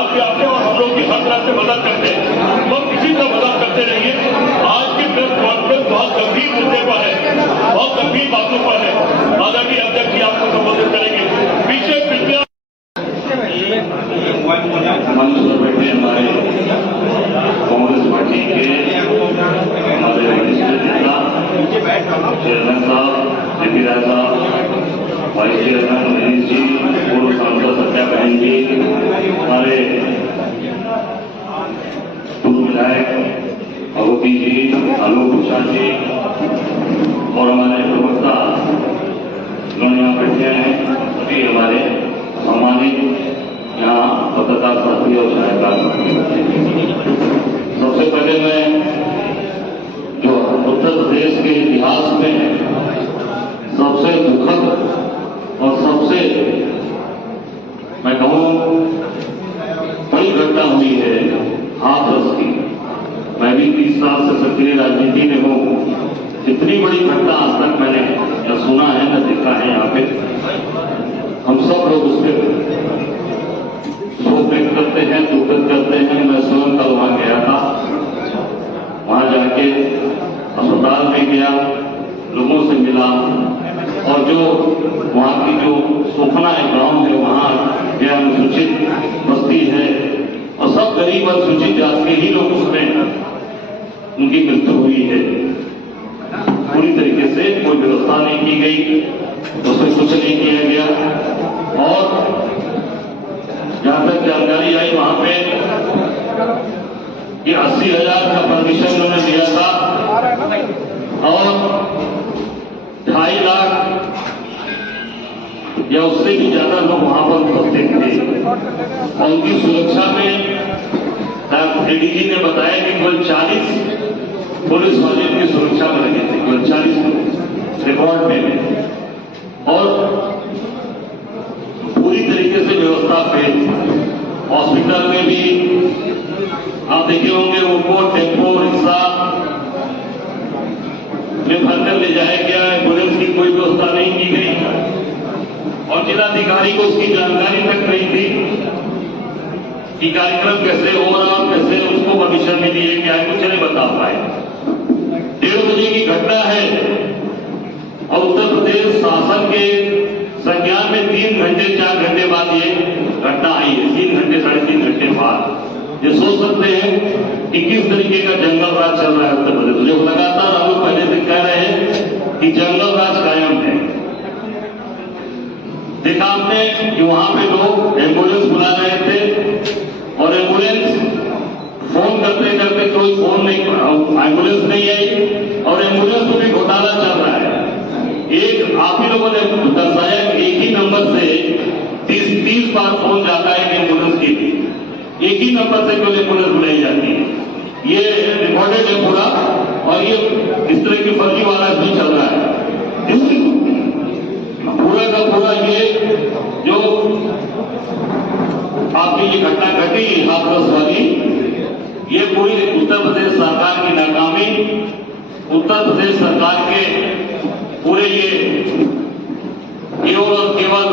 आपके और हम लोग की हर तरह से मदद करते हैं, हम इसी तरह मदद करते रहिए। आज की प्रेस कॉन्फ्रेंस बहुत गंभीर मुद्दे पर है, बहुत गंभीर बातों पर है। आदरणीय अध्यक्ष जी आपको संबोधित करेंगे। पीछे कृपया मंच पर बैठे हमारे कांग्रेस पार्टी के हमारे नेता चेयरमैन साहब, जेपी राय साहब, वाइस चेयरमैन मनीष जी, पूर्व सांसद सत्या बहन जी, हमारे पूर्व विधायक अवती जी, आलोक प्रसाद जी और हमारे प्रवक्ता उन्होंने यहाँ बैठे हैं, सभी हमारे सम्मानित यहाँ पत्रकार साथी और सहायकार साथी। सबसे पहले मैं जो उत्तर प्रदेश के इतिहास में सबसे दुखद और सबसे मैं कहूँ बड़ी घटना हुई है हाथरस की। मैं भी 30 साल से सक्रिय राजनीति में हूँ। इतनी बड़ी घटना आज तक मैंने न सुना है न देखा है। यहाँ पे हम सब लोग उस पर शोक व्यक्त करते हैं, दुख व्यक्त करते हैं। मैं स्वयं कल वहां गया था, वहां जाके अस्पताल में गया, लोगों से मिला और जो वहां की जो सोफना है गांव है वहां गया, अनुसूचित बस्ती है और सब गरीब अनुसूचित जात के ही लोग उसमें उनकी मृत्यु हुई है। पूरी तरीके से कोई व्यवस्था नहीं की गई, उसमें कुछ नहीं किया गया। और जहां तक जानकारी आई वहां पे कि 80,000 का परमिशन उन्होंने दिया था और 2.5 लाख या उससे भी ज्यादा लोग वहां पर उपस्थित थे और उनकी सुरक्षा में एडीजी ने बताया कि केवल 40 पुलिस वाले उनकी सुरक्षा में लगे थे, केवल 40 रिकॉर्ड में। और पूरी तरीके से व्यवस्था फेल। हॉस्पिटल में भी आप देखे होंगे उनको टेम्पो रिक्शा में भरकर ले जाया गया, एम्बुलेंस की कोई व्यवस्था नहीं की गई और जिलाधिकारी को उसकी जानकारी तक नहीं थी कि कार्यक्रम कैसे हो रहा, कैसे उसको परमिशन मिली है, क्या कुछ नहीं बता पाए। 1:30 बजे की घटना है और उत्तर प्रदेश शासन के संज्ञान में 3 घंटे 4 घंटे बाद ये घटना आई है। 3 घंटे 3.5 घंटे बाद ये सोच सकते हैं कि किस तरीके का जंगल राज चल रहा है उत्तर प्रदेश। जो लगातार हम लोग पहले से कह रहे हैं कि जंगल राज कायम है। देखा आपने कि वहां पे लोग एम्बुलेंस बुला रहे थे और एम्बुलेंस फोन करते करते कोई फोन नहीं, एम्बुलेंस नहीं आई और एम्बुलेंस में भी घोटाला चल रहा है। एक आप ही लोगों ने दर्शाया कि एक ही नंबर से 30 बार फोन जाता है एम्बुलेंस के लिए, एक ही नंबर से केवल एम्बुलेंस बुलाई जाती है। ये रिकॉर्डेड है पूरा और ये इस तरह की फर्जी वाला भी चल रहा है। पूरा का पूरा ये जो आपकी ये घटना घटी हाथरस वाली, ये पूरी उत्तर प्रदेश सरकार की नाकामी, उत्तर प्रदेश सरकार के पूरे ये केवल और केवल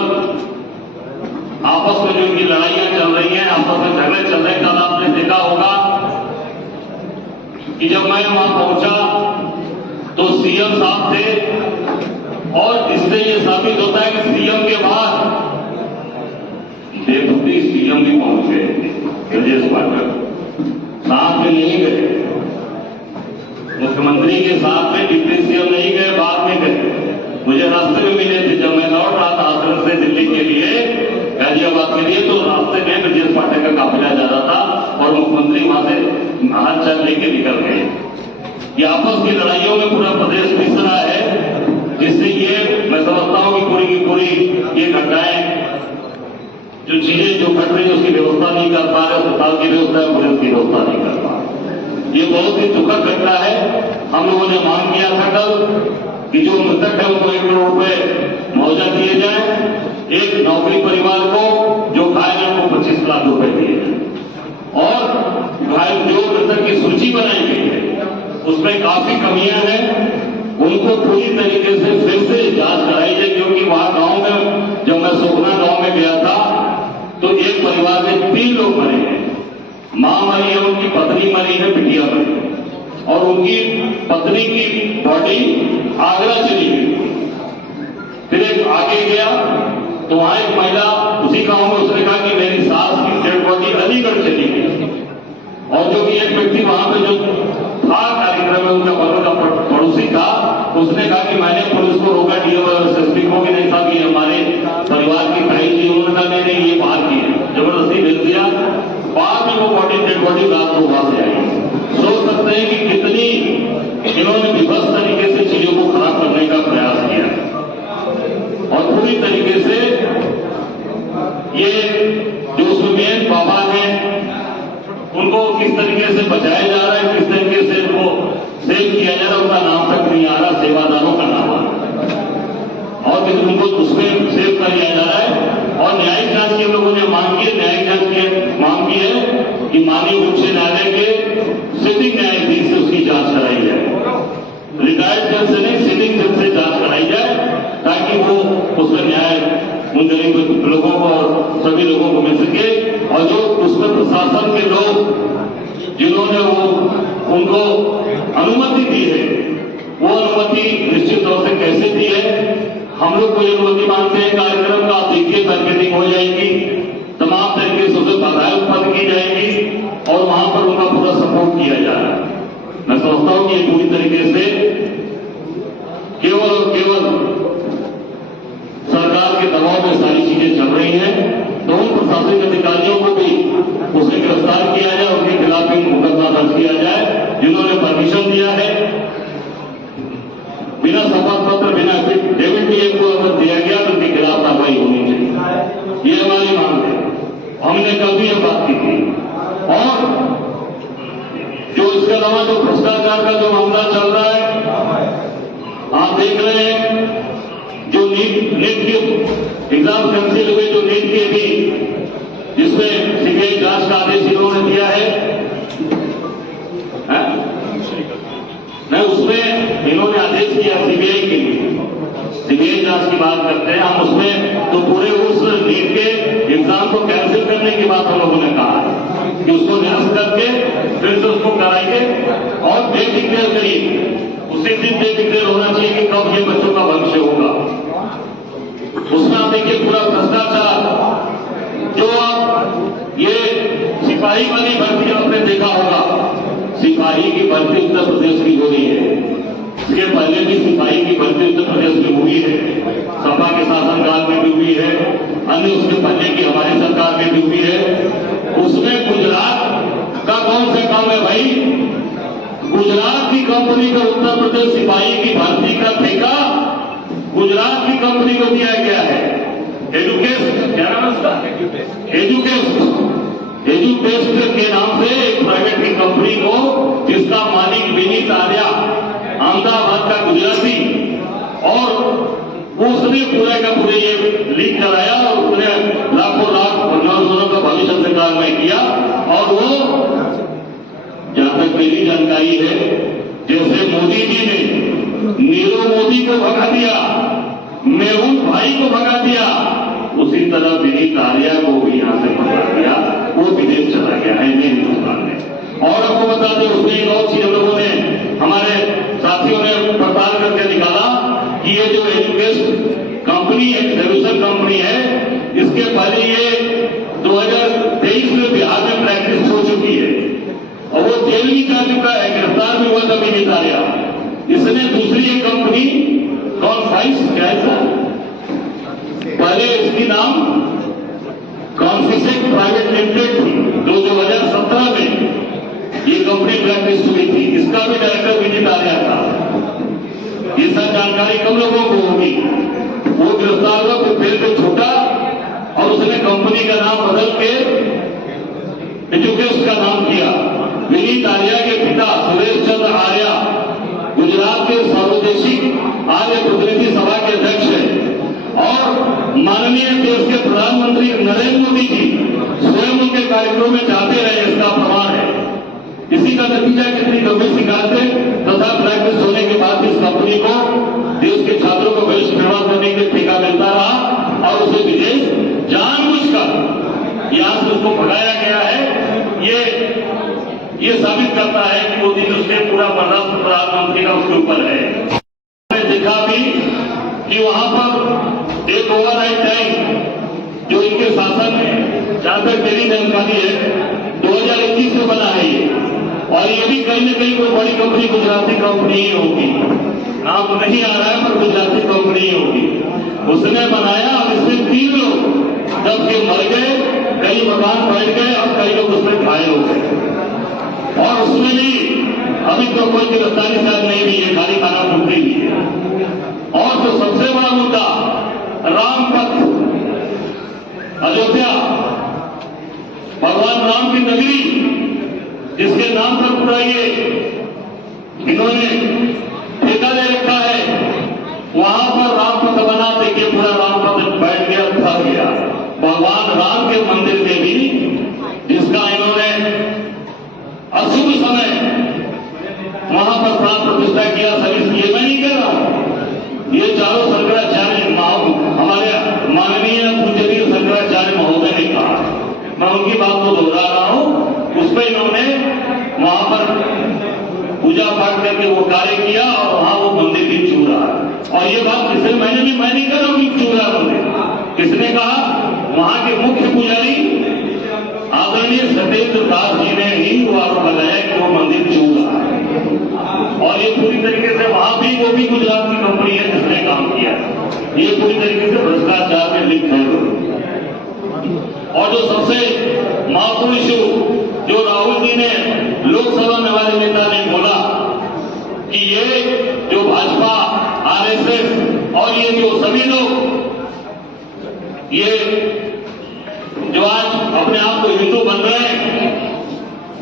आपस में जो इनकी लड़ाइयां चल रही हैं, आपस में झगड़े चल रहे हैं। कल आपने देखा होगा कि जब मैं वहां पहुंचा तो सीएम साहब थे और इससे ये साबित होता है कि सीएम के बाद डेप्यूटी सीएम भी पहुंच गए, ब्रजेश पाठक साथ में नहीं गए, मुख्यमंत्री के साथ में डिप्टी सीएम नहीं गए, बाद में गए। मुझे रास्ते में मिले थे जब मैं लौट रहा था हाथरस से दिल्ली के लिए, गाजियाबाद के लिए, तो रास्ते में ब्रजेश पाठक का काफिला जा रहा था और मुख्यमंत्री वहां से हाथ चाल लेके निकल गए। ये आपस की लड़ाइयों में पूरा प्रदेश पिस रहा है, जिससे ये मैं समझता हूं कि पूरी की पूरी ये घटनाएं जो चीजें जो घट रही है उसकी व्यवस्था नहीं कर पा रहे, अस्पताल की व्यवस्था, एम्बुलेंस की व्यवस्था नहीं कर पा रहे। ये बहुत ही दुखद घटना है। हम लोगों ने मांग किया था कल कि जो मृतक है उनको 1 करोड़ रुपए मुआवजा दिए जाए, एक नौकरी परिवार को जो घायल है उनको 25 लाख रुपए दिए जाए और घायल जो मृतक की सूची बनाई गई है उसमें काफी कमियां हैं, उनको पूरी तरीके से फिर से जांच कराई जाए। क्योंकि वहां गांव में जब मैं सुखना गांव में गया था तो एक परिवार में 3 लोग मरे हैं। मां मरी है, उनकी पत्नी मरी है, बिटिया मरी है, और उनकी पत्नी की बॉडी आगरा चली गई। फिर एक आगे गया तो वहां एक महिला उसी गांव में, उसने कहा कि मेरी सास की डेड बॉडी अलीगढ़ चली गई। और जो कि एक व्यक्ति वहां पे जो था कार्यक्रम में, उनका बगल का पड़ोसी था, उसने कहा कि मैंने पुलिस को रोका, डीएम और एसएसपी को भी नहीं था कि हमारे परिवार की भाई थी। उन्होंने कहा नहीं ये बाहर की है, जबरदस्ती भेज दिया। बाद में वो बॉडी डेड बॉडी रात को वहां से आई। सोच सकते हैं कि कितनी इन्होंने विभत्स तरीके से चीजों को खराब करने का प्रयास किया। और पूरी तरीके से ये जो उसमें मेन बाबा है उनको किस तरीके से बचाया जा रहा है, किस तरीके से उनको सेव किया जा रहा है, उनका नाम तक नहीं आ रहा, सेवादारों का नाम आ रहा, और उनको उसमें सेव कर लिया जा रहा है। और न्यायिक जांच की हम लोगों ने मांग की है, न्यायिक जांच की मांग की है कि माननीय उच्च न्यायालय के सिटिंग न्यायाधीश से उसकी जांच कराई जाए। रिटायर्ड जज से नहीं, सिटिंग जज से जांच कराई जाए, ताकि वो उसमें न्याय उन गरीब लोगों को और सभी लोगों को मिल सके। और जो उसमें प्रशासन के लोग जिन्होंने वो उनको अनुमति दी है, वो अनुमति निश्चित तौर से कैसे दी है, हम लोग कोई अनुमति मांगते हैं कार्यक्रम का, देखिए मार्केटिंग हो जाएगी, तमाम तरीके से उसे बाधाएं उत्पन्न की जाएगी और वहां पर उनका पूरा सपोर्ट किया जा रहा है। मैं समझता हूं कि ये पूरी तरीके से केवल और केवल सरकार के दबाव में सारी चीजें चल रही हैं। तो उन प्रशासनिक अधिकारियों को भी उसे गिरफ्तार किया जाए, उनके खिलाफ भी मुकदमा दर्ज किया जाए जिन्होंने परमिशन दिया है। बिना शपथ पत्र, बिना डेविड डीएम को अगर दिया गया तो उनके खिलाफ कार्रवाई होनी चाहिए, ये हमारी मांग है। हमने कल भी यह बात की थी। और जो इसके अलावा जो भ्रष्टाचार का जो मामला चल रहा है, आप देख रहे हैं जो नीट के एग्जाम कैंसिल हुए, जो नीट के भी जिसमें सीबीआई जांच का आदेश इन्होंने दिया है, मैं उसमें इन्होंने आदेश किया सीबीआई के लिए, सीबीआई जांच की बात करते हैं हम उसमें, तो पूरे उस नीट के एग्जाम को कैंसिल करने की बात हम लोगों ने कहा है कि उसको निरस्त करके फिर से उसको कराइए और डेट डिक्लेयर करिए। उसी दिन डेट डिक्लेयर होना चाहिए कि कब ये बच्चों का भविष्य होगा। उसमें आप देखिए पूरा भ्रष्टाचार, जो आप ये सिपाही वाली भर्ती आपने देखा होगा, सिपाही की भर्ती उत्तर प्रदेश की हो रही है। इसके पहले भी सिपाही की भर्ती उत्तर प्रदेश में हुई है, सपा के शासनकाल में भी हुई है, अन्य उसके पहले की हमारी सरकार में भी हुई है। उसमें गुजरात का कौन सा काम है भाई? गुजरात की कंपनी को उत्तर प्रदेश सिपाही की भर्ती का ठेका गुजरात की कंपनी को दिया गया है। एजुकेस्ट, क्या नाम है उसका? एजुकेस्ट के नाम से एक प्राइवेट की कंपनी को, जिसका मालिक विनीत आर्या, अहमदाबाद का गुजराती, और उसने पूरे का पूरे ये लीक कराया और उसने लाखों लाख नौजवानों का भविष्य सरकार में किया। और वो, जहां तक मेरी जानकारी है, जैसे मोदी जी ने नीरव मोदी को भगा दिया, मेहुल भाई को भगा दिया, उसी तरह विनीत आर्या को भी यहां से भगा दिया, वो विदेश चला गया है हिंदुस्तान में। और आपको बता दें, उसमें एक और चीज हम लोगों ने, हमारे साथियों ने पड़ताल करके निकाला कि ये जो एजुकेशन कंपनी है, सोल्यूशन कंपनी है, इसके पहले ये 2023 में बिहार में प्रैक्टिस हो चुकी है और वो जेल भी जा चुका है, गिरफ्तार भी हुआ था विनीत आर्या। इसने दूसरी एक कंपनी कॉन्फाइस, क्या है सर, पहले इसकी नाम कॉन्फिसेट प्राइवेट लिमिटेड थी, 2017 में ये कंपनी प्रैक्टिस हुई थी। इसका भी डायरेक्टर विनीत आर्या था। ये सब जानकारी कम लोगों को होगी। वो गिरफ्तार हुआ, फिर जेल में छूटा और उसने कंपनी का नाम बदल के एजुकेशन का नाम किया। विनीत आर्या के पिता सुरेश चंद्र आर्या गुजरात के सर्वदेशिक आर्य प्रतिनिधि सभा के अध्यक्ष हैं और माननीय देश के प्रधानमंत्री नरेंद्र मोदी जी स्वयं उनके कार्यक्रम में जाते रहे, इसका प्रमाण है। इसी का नतीजा कितनी गंभीर शिकायतें तथा प्रैक्टिस होने के बाद इस कंपनी को देश के छात्रों को भविष्य निर्माण करने के लिए ठेका मिलता रहा और उसे विदेश जानबूझकर कि वहां पर एक ओवरनाइट टैंक जो इनके शासन में, जहां तक मेरी जानकारी है, 2021 में बना है ये, और ये भी कहीं न कहीं कोई बड़ी कंपनी गुजराती कंपनी ही होगी, नाम नहीं आ रहा है पर गुजराती कंपनी ही होगी, उसने बनाया। और इसमें 3 लोग जब के मर गए, कई मकान बैठ गए और कई लोग उसमें घायल हो गए, और उसमें भी अभी तो कोई गिरफ्तारी शायद नहीं हुई है, खाली खाना मुक्ति हुई है। और जो सबसे बड़ा मुद्दा रामपथ, अयोध्या, भगवान राम की नगरी, जिसके नाम पर पूरा ये इन्होंने ठेका ले रखा है, वहां पर रामपथ बना, देखिए पूरा रामपथ बैठ गया, फंस गया। भगवान राम के मंदिर में भी, जिसका इन्होंने अशुभ समय वहां पर प्राण प्रतिष्ठा किया, सभी ये मैं नहीं कह रहा हूं, ये चारों शंकराचार्य हमारे माननीय पूजनीय शंकराचार्य महोदय ने कहा, मैं उनकी बात को दोहरा रहा हूं। उस पर इन्होंने वहां पर पूजा पाठ करके वो कार्य किया और वहां वो मंदिर भी चूर रहा है। और ये बात किसने, मैं नहीं कर रहा हूं कि चूर रहा मंदिर, किसने कहा? वहां के मुख्य पुजारी आदरणीय सत्येंद्र दास जी ने ही आरोप लगाया कि वो मंदिर चूर रहा है, और ये पूरी तरीके से वहां भी वो भी गुजरात की कंपनी है जिसने काम किया, ये पूरी तरीके से भ्रष्टाचार में लिप्त है। और जो सबसे महत्वपूर्ण इशू जो राहुल जी ने, लोकसभा में वाले नेता ने बोला कि ये जो भाजपा, आरएसएस और ये जो सभी लोग ये जो आज अपने आप को हिंदू बन रहे हैं,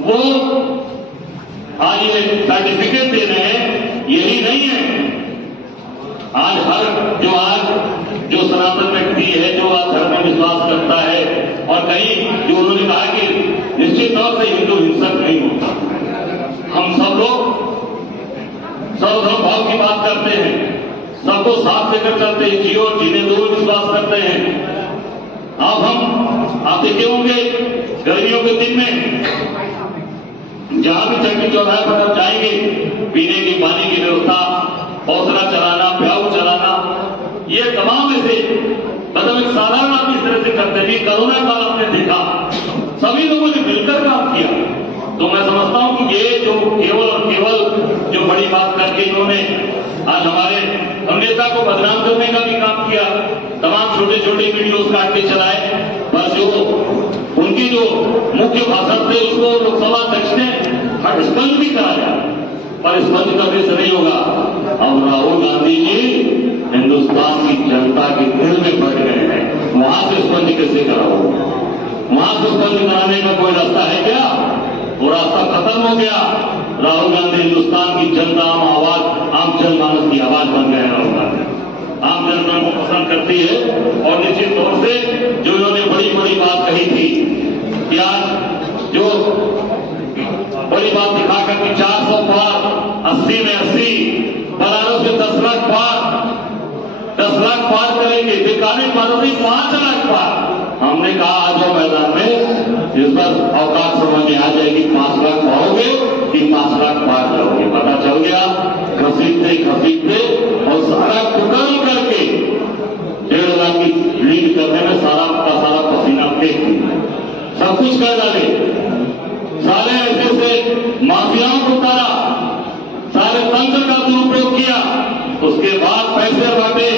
वो आज ये सर्टिफिकेट दे रहे हैं, यही नहीं है। आज जो सनातन व्यक्ति है, जो आज धर्म में विश्वास करता है, और कहीं जो उन्होंने कहा कि निश्चित तौर से हिंदू हिंसक नहीं होता, हम सब लोग सर्वधर्म भाव की बात करते हैं, सबको साथ लेकर चलते हैं, जियो जीने दो विश्वास करते हैं। अब आप देखे होंगे गर्मियों के दिन में जहां भी चक्की चौराहे पर आप जाएंगे, पीने की पानी की व्यवस्था, हौसला चलाना, प्याऊ चलाना, ये तमाम ऐसे मतलब एक साधारण आप इस तरह से करते हैं। कोरोना काल आपने देखा, सभी लोगों ने मिलकर काम किया। तो मैं समझता हूं कि ये जो केवल और केवल जो बड़ी बात करके इन्होंने आज हमारे नेता को बदनाम करने का भी काम किया, तमाम छोटे छोटे वीडियोस काट के चलाए, पर जो उनकी जो मुख्य भाषण थे उसको लोकसभा अध्यक्ष ने स्पंज भी कराया, पर स्पंज करने से नहीं होगा। अब राहुल गांधी जी हिंदुस्तान की जनता के दिल में बैठ गए हैं, वहां से स्पंज कैसे कराओ? वहां से स्पंज कराने का कोई रास्ता है क्या? वो रास्ता खत्म हो गया। राहुल गांधी हिंदुस्तान की जनता, आम जनमानस की आवाज बन गए। राहुल गांधी आम जनता को पसंद करती है, और निश्चित तौर से जो इन्होंने बड़ी बड़ी बात कही थी कि आज जो बड़ी बात दिखाकर कि 400 पार, 80 में 80, 12 से 10 लाख पार, 10 लाख पार करेंगे, दिखाने पार 5 लाख पार। हमने कहा आ जाओ मैदान में, इस बार अवकाश समझ में आ जाएगी, 5 लाख पाओगे कि 5 लाख पार जाओगे, पता चल गया। घसीटते और सारा कुकर्म करके 1.5 लाख की लीड करने में सारा का सारा पसीना फेंक दिया, सब कुछ कर डाले, सारे ऐसे से माफियाओं को उतारा, सारे तंत्र का दुरुपयोग किया, उसके बाद पैसे बांटे,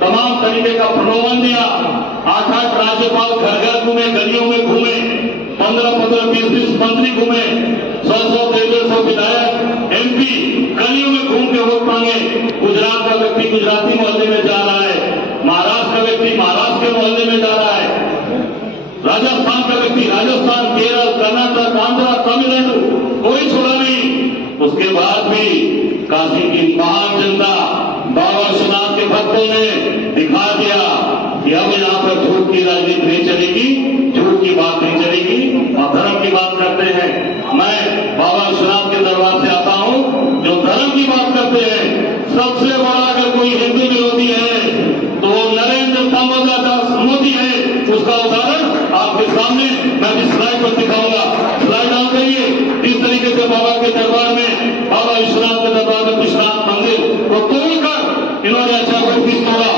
तमाम तरीके का प्रलोभन दिया। 8 राज्यपाल घर घर घूमे, गलियों में घूमे, 15-15, 20-20 मंत्री घूमे, 100-100, 150 विधायक, एमपी गलियों में घूम के वोट मांगे। गुजरात का व्यक्ति गुजराती मोहल्ले में जा रहा है, महाराष्ट्र का व्यक्ति महाराष्ट्र के मोहल्ले में जा रहा है, राजस्थान का व्यक्ति राजस्थान, केरल, कर्नाटक, आंध्र, तमिलनाडु, कोई छोड़ा नहीं। उसके बाद भी काशी की महान जनता, बाबा विश्वनाथ के भक्तों ने दिखा दिया कि अब यहाँ पर झूठ की राजनीति नहीं चलेगी, झूठ की बात नहीं चलेगी, और धर्म की बात करते हैं। मैं बाबा विश्वनाथ के दरबार से आता हूँ, जो धर्म की बात करते हैं, सबसे बड़ा अगर कोई हिंदू विरोधी है तो वो नरेंद्र दामोदर मोदी है। उसका उदाहरण आपके सामने मैं भी स्लाइड पर दिखाऊंगा। स्लाइड ऑन करिए। इस तरीके से बाबा के दरबार में, बाबा विश्वनाथ के दरबार में विश्वनाथ मंदिर को तोड़कर इन्होंने अच्छा कोई तोड़ा,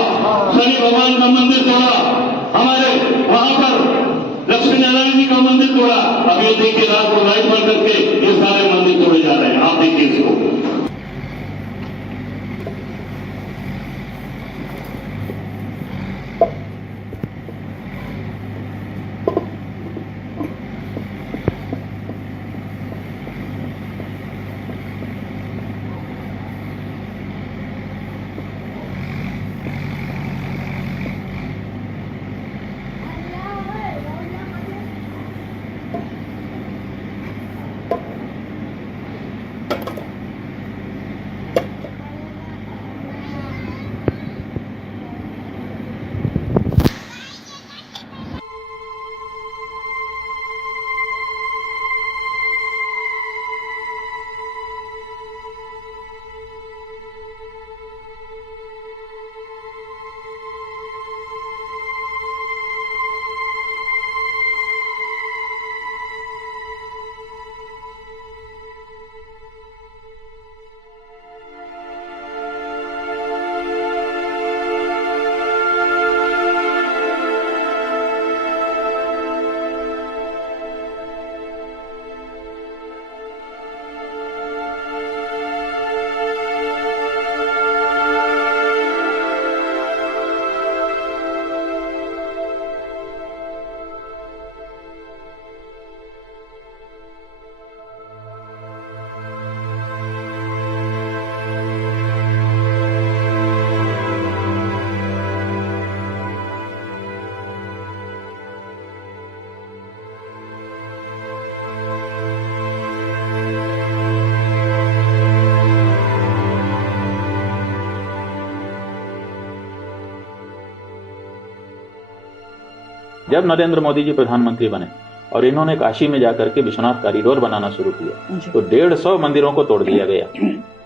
जब नरेंद्र मोदी जी प्रधानमंत्री बने और इन्होंने काशी में जाकर के विश्वनाथ कॉरिडोर बनाना शुरू किया तो 150 मंदिरों को तोड़ दिया गया।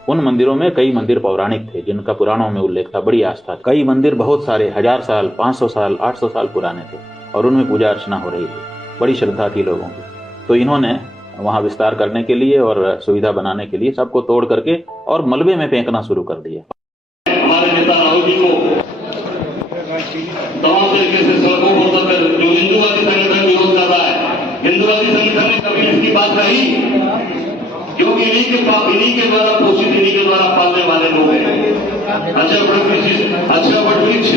उन मंदिरों में कई मंदिर पौराणिक थे जिनका पुराणों में उल्लेख था, बड़ी आस्था। कई मंदिर बहुत सारे 1000 साल, 500 साल, 800 साल पुराने थे और उनमें पूजा अर्चना हो रही थी, बड़ी श्रद्धा थी लोगों की। तो इन्होंने वहां विस्तार करने के लिए और सुविधा बनाने के लिए सबको तोड़ करके और मलबे में फेंकना शुरू कर दिया। हमारे नेता राहुल जी को तमाम तरीके से सड़कों पर उतरकर जो हिंदूवादी संगठन विरोध कर रहा है, हिंदूवादी संगठन ने कभी इसकी बात रही, क्योंकि इन्हीं के द्वारा पोषित, इन्हीं के द्वारा पालने वाले लोग हैं। अच्छा वटवृक्ष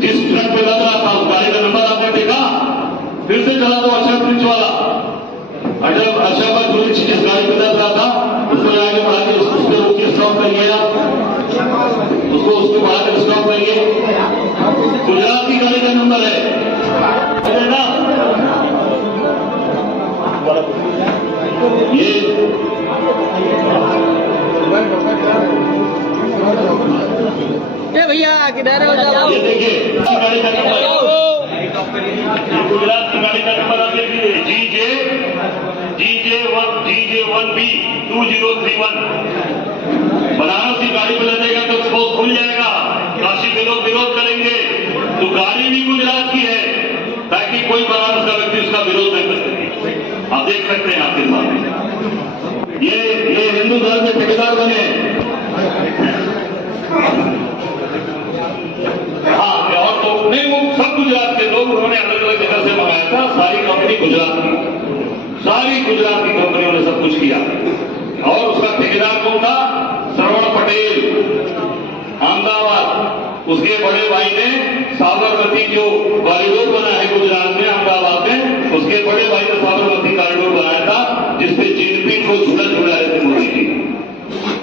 जिस ट्रक पे लग रहा था उस गाड़ी का नंबर आपने देखा, फिर से चला दो अच्छा वृक्ष वाला। अच्छा वटवृक्ष जिस गाड़ी पे लग रहा था उसको आगे बढ़ा के उसको रोक के स्टॉप करिए, उसको बढ़ा कर स्टॉप करिए। गुजरात की गाड़ी का नंबर है ना ये भैया किधर हो जाओ। ये देखिए गाड़ी का नंबर, गुजरात की गाड़ी का नंबर आप देख लीजिए, GJ1B 2031। बनारस की गाड़ी में लगेगा तो स्पोर्ट खुल जाएगा, काशी के लोग विरोध करेंगे तो गाड़ी भी गुजरात की है ताकि कोई बनारस का व्यक्ति उसका विरोध नहीं कर सके। आप देख सकते हैं आपके सामने ये हिंदू धर्म के ठेकेदार बने। हाँ, और तो नहीं, वो सब गुजरात के लोग, उन्होंने अलग अलग जगह से मंगाया था। सारी कंपनी गुजरात की, सारी गुजरात की कंपनियों ने सब कुछ किया। और उसका ठेकेदार कौन था? श्रवण पटेल, अहमदाबाद। उसके बड़े भाई ने साबरमती जो कॉरिडोर बना है गुजरात में, अहमदाबाद में, उसके बड़े भाई ने साबरमती कॉरिडोर बनाया था जिसपे चिन्हपीठ को झूला झूला रहे थे मोदी जी।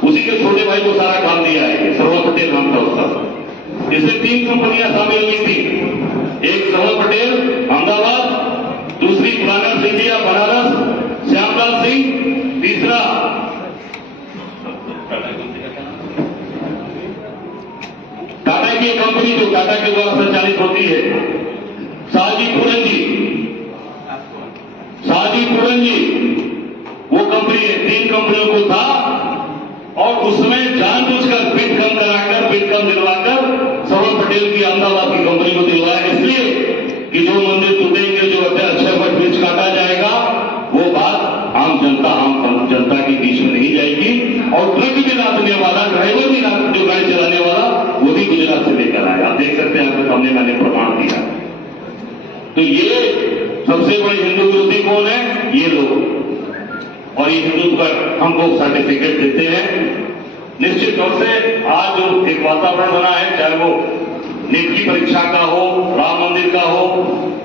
उसी के छोटे भाई को सारा काम दिया है, श्रवण पटेल नाम था उसका। इसमें 3 कंपनियां शामिल हुई थी, एक श्रवण पटेल अहमदाबाद, दूसरी प्लानर्स इंडिया बनारस श्यामलाल सिंह, तीसरा टाटा की कंपनी जो टाटा के द्वारा संचालित होती है, शाहजी पूरन जी, वो कंपनी है। 3 कंपनियों को था और उसमें जानबूझकर बिड कम कराकर, बिड कम दिलवाकर श्रवण पटेल की अहमदाबाद की कंपनी को दिलवाया, इसलिए कि जो मंदिर टूटेंगे, जो अच्छा वटवृक्ष काटा जाएगा, वो बात आम जनता के बीच में नहीं जाएगी। और ट्रक भी लादने वाला, ड्राइवर भी जो गाड़ी चलाने वाला, वो भी गुजरात से लेकर आया। आप देख सकते हैं, आपके सामने मैंने प्रमाण दिया। तो ये सबसे बड़े हिंदू विरोधी कौन है? ये लोग। और ये हिंदू पर हमको सर्टिफिकेट देते हैं। निश्चित तौर से आज जो एक वातावरण बना है, चाहे वो नीट की परीक्षा का हो, राम मंदिर का हो,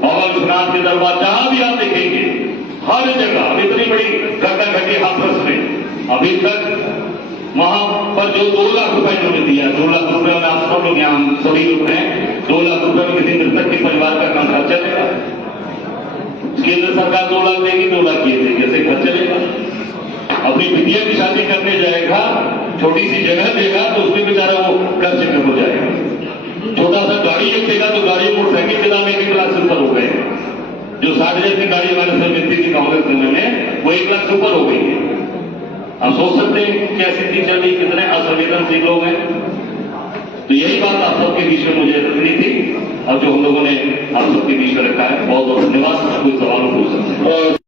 बाबा विश्वनाथ के दरबार, जहां भी आप देखेंगे, हर जगह अब इतनी बड़ी घटना घटी हाथरस में, अभी तक वहां पर जो 2 लाख रुपए इन्होंने दिया, 2 लाख रुपए में आप सब लोग यहाँ सभी लोग हैं, 2 लाख रुपए में किसी मृतक के परिवार का काम खर्च चलेगा? केंद्र सरकार 2 लाख देगी, 2 लाख ये देगी, ऐसे खर्च चलेगा। अपनी बिटिया की शादी करने जाएगा, छोटी सी जगह देगा तो उसमें बेचारा वो खर्च कम हो जाएगा। छोटा सा गाड़ी एक देगा तो गाड़ी मोटरसाइकिल चलाने के 1 लाख से ऊपर हो गए। जो 60,000 की गाड़ी हमारे सर मिलती थी कांग्रेस में, वो 1 लाख से ऊपर हो गई है। आप सोच सकते हैं क्या स्थिति चल रही, कितने असंवेदनशील लोग हैं। तो यही बात आप सबके बीच में मुझे रखनी थी, और जो हम लोगों ने आप सबके बीच में रखा है। बहुत बहुत धन्यवाद। कोई सवाल पूछ सकते हैं।